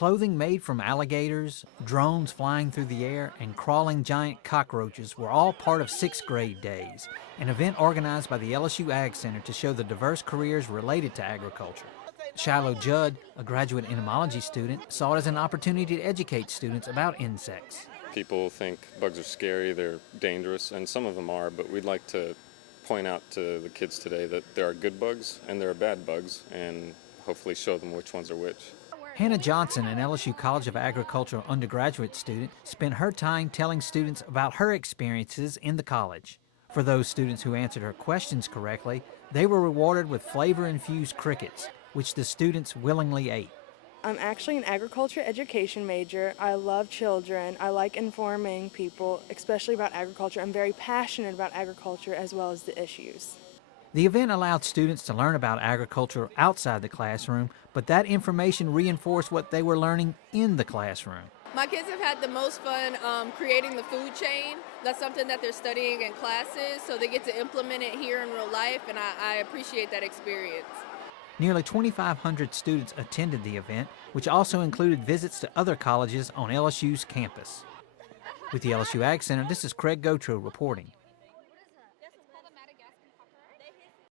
Clothing made from alligators, drones flying through the air, and crawling giant cockroaches were all part of sixth grade days, an event organized by the LSU AgCenter to show the diverse careers related to agriculture. Shiloh Judd, a graduate entomology student, saw it as an opportunity to educate students about insects. People think bugs are scary, they're dangerous, and some of them are, but we'd like to point out to the kids today that there are good bugs and there are bad bugs, and hopefully show them which ones are which. Hannah Johnson, an LSU College of Agriculture undergraduate student, spent her time telling students about her experiences in the college. For those students who answered her questions correctly, they were rewarded with flavor-infused crickets, which the students willingly ate. I'm actually an agriculture education major. I love children. I like informing people, especially about agriculture. I'm very passionate about agriculture as well as the issues. The event allowed students to learn about agriculture outside the classroom, but that information reinforced what they were learning in the classroom. My kids have had the most fun creating the food chain. That's something that they're studying in classes, so they get to implement it here in real life, and I appreciate that experience. Nearly 2,500 students attended the event, which also included visits to other colleges on LSU's campus. With the LSU AgCenter, this is Craig Gautreaux reporting.